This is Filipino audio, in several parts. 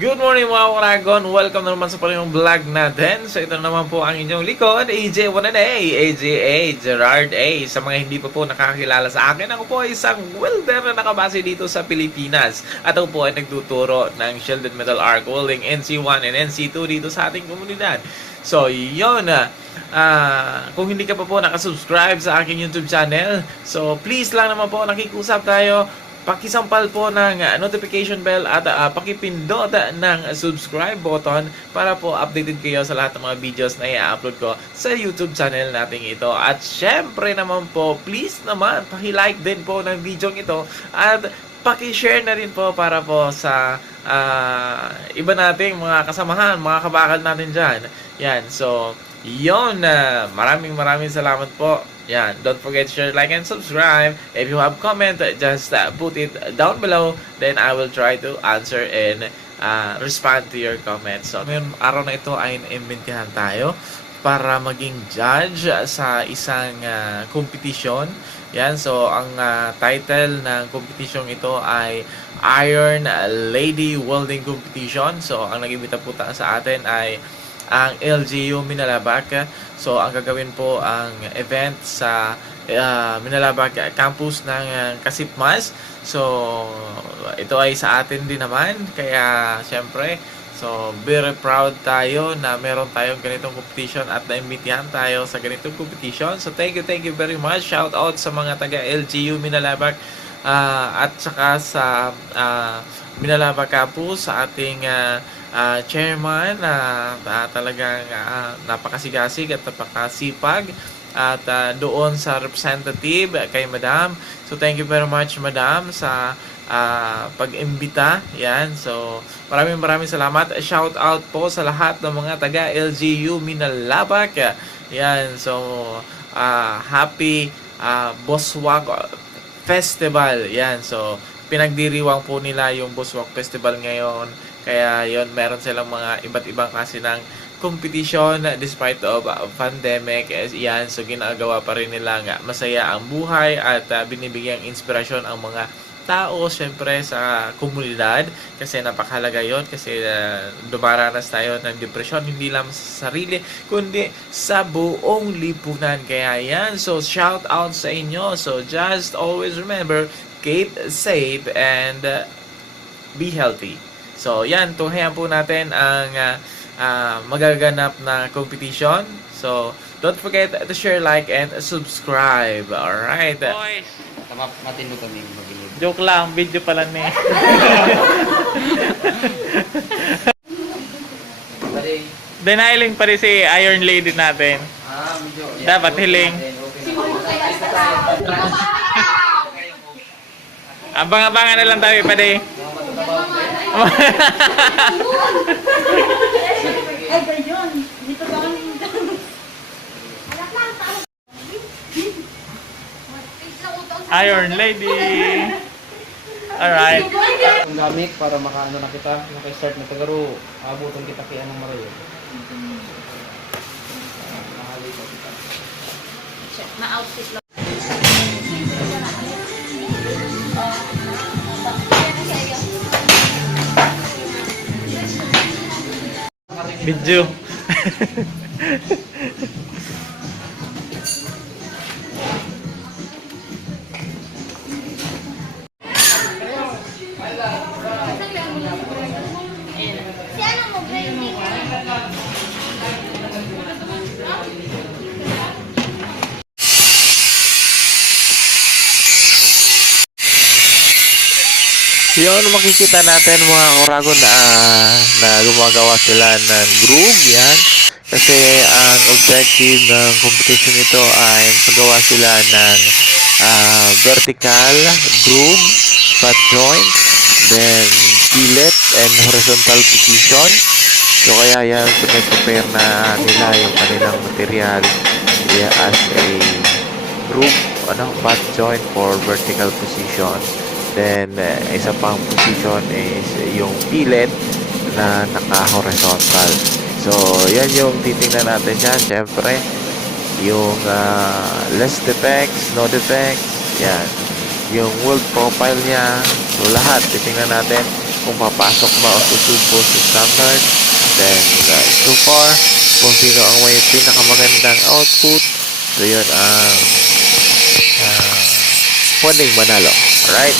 Good morning mga ORAGON! Welcome na naman sa panayong vlog natin. So ito naman po ang inyong likod, AJ1A, AJA, Gerard A. Sa mga hindi pa po nakakilala sa akin, ako po ay isang welder na nakabase dito sa Pilipinas. At ako po ay nagtuturo ng shielded metal arc welding NC1 and NC2 dito sa ating komunidad. So yun, kung hindi ka pa po nakasubscribe sa aking YouTube channel, so please lang naman po, nakikusap tayo. Pakisampal po ng notification bell at pakipindot ng subscribe button para po updated kayo sa lahat ng mga videos na i-upload ko sa YouTube channel natin ito. At syempre naman po, please naman, paki-like din po ng video ito at paki-share na rin po para po sa iba nating mga kasamahan, mga kabakal natin dyan. Yan, so yun, maraming salamat po. Yan, don't forget to share, like, and subscribe. If you have comment, just put it down below. Then I will try to answer and respond to your comments. So, ngayon araw na ito ay naimbitahan tayo para maging judge sa isang competition. Yan, so ang title ng competition ito ay Iron Lady Welding Competition. So, ang nag-imbita po sa atin ay ang LGU Minalabac. So, ang gagawin po ang event sa Minalabac campus ng CASIFMAS. So, ito ay sa atin din naman. Kaya, syempre, so, very proud tayo na meron tayong ganitong competition at naimbitahan tayo sa ganitong competition. So, thank you very much. Shout out sa mga taga LGU Minalabac at saka sa Minalabac campus, sa ating chairman talagang napakasigasig at napakasipag, at doon sa representative kay Madam. So thank you very much Madam sa pag-imbita. Yan, so maraming salamat. Shout out po sa lahat ng mga taga LGU Minalabac. Yan, so happy BUSWAK Festival. Yan, so pinagdiriwang po nila yung BUSWAK Festival ngayon. Kaya yon, meron silang mga iba't ibang klase ng competition despite of pandemic. Yan, so ginagawa pa rin nila nga masaya ang buhay at binibigyang inspirasyon ang mga tao syempre sa komunidad, kasi napakahalaga yon, kasi dumaranas tayo ng depresyon hindi lang sa sarili kundi sa buong lipunan. Kaya yan, so shout out sa inyo. So just always remember, keep safe and be healthy. So, yan, tunghayan po natin ang magaganap na competition. So, don't forget to share, like, and subscribe. Alright. Boys! Matino kami magilid. Joke lang, video pala ni. Deniling pa rin si Iron Lady natin. Medyo. Dapat hiling. Abang-abangan na lang tayo pa din. Ay, ba yun? Dito ba kami? Iron Lady. Alright. Ang gamit para makaano na kita, naka-start na tagaro, abutan kita kay anong marayo. Mahali ko kita. Ma-outfit lang. Video. Yun, makikita natin mga ORAGON na gumagawa sila ng groove. Yan, kasi ang objective ng competition ito ay magawa sila ng vertical groove, butt joint, then fillet and horizontal position. So kaya yan, prepare na nila yung kanilang material as a groove, butt joint for vertical position. Then, isa pang position is yung fillet na naka-horizontal. So, yan yung titingnan natin dyan. Siyempre, yung less defects, no defects, yan. Yung weld profile niya, so lahat, titingnan natin. kung papasok ba o susubo sa standard. Then, so far, kung sino ang may pinakamagandang output, so yun ang pwedeng manalo. Alright?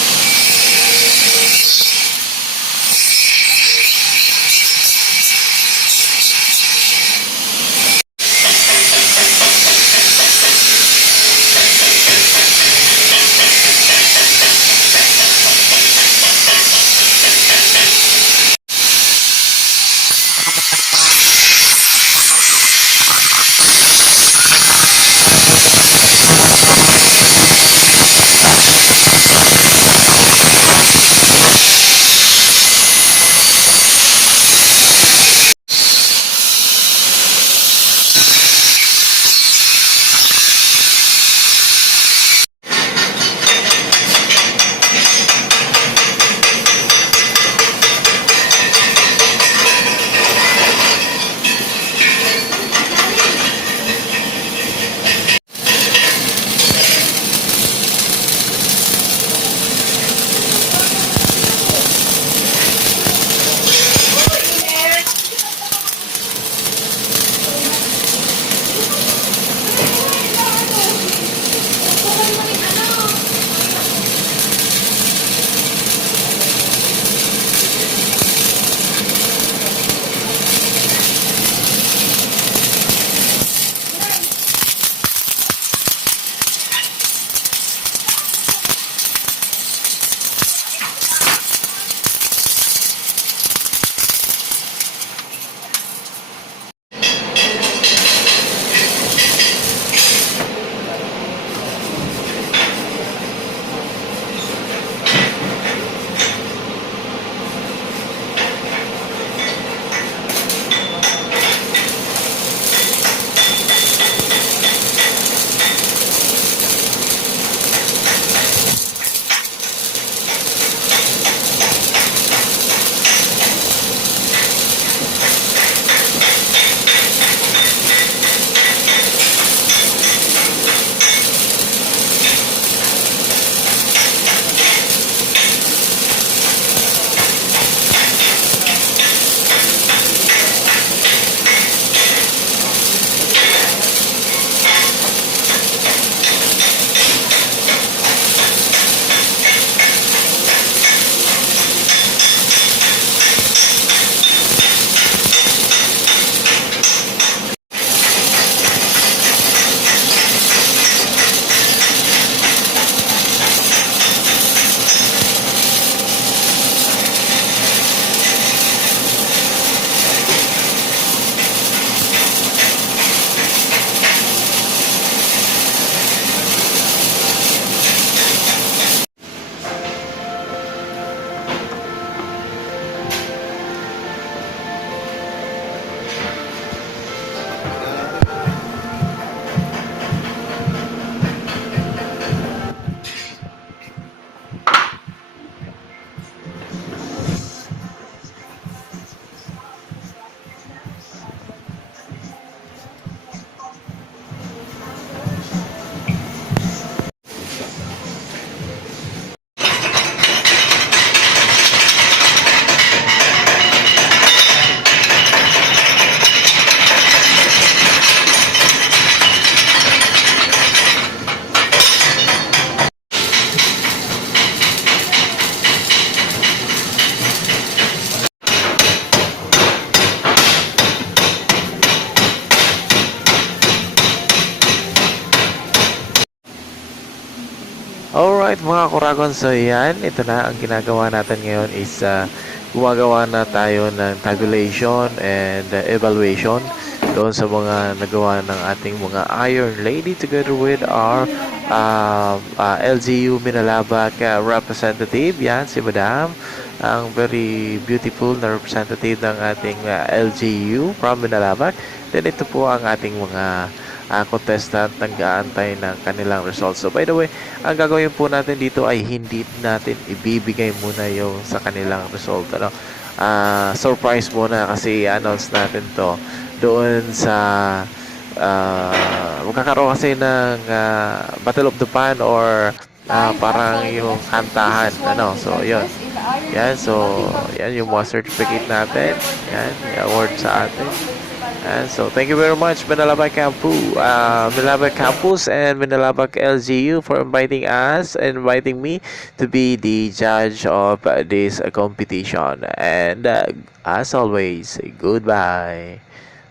Alright mga Kuragon, so yan, ito na ang ginagawa natin ngayon is gumagawa na tayo ng tabulation and evaluation doon sa mga nagawa ng ating mga Iron Lady together with our LGU Minalabac representative. Yan si Madam, ang very beautiful na representative ng ating LGU from Minalabac. Then ito po ang ating mga contestant nag-aantay ng kanilang results. So by the way, ang gagawin po natin dito ay hindi natin ibibigay muna yung sa kanilang result. Surprise muna kasi i-announce natin to doon sa magkakaroon kasi ng Battle of the Pan or parang yung kantahan, ano. So, yun. Yan, so, yan yung mga certificate natin. Yan, yung award sa atin. And so, thank you very much, Minalabak Campus and Minalabak LGU for inviting us, inviting me to be the judge of this competition. And as always, goodbye.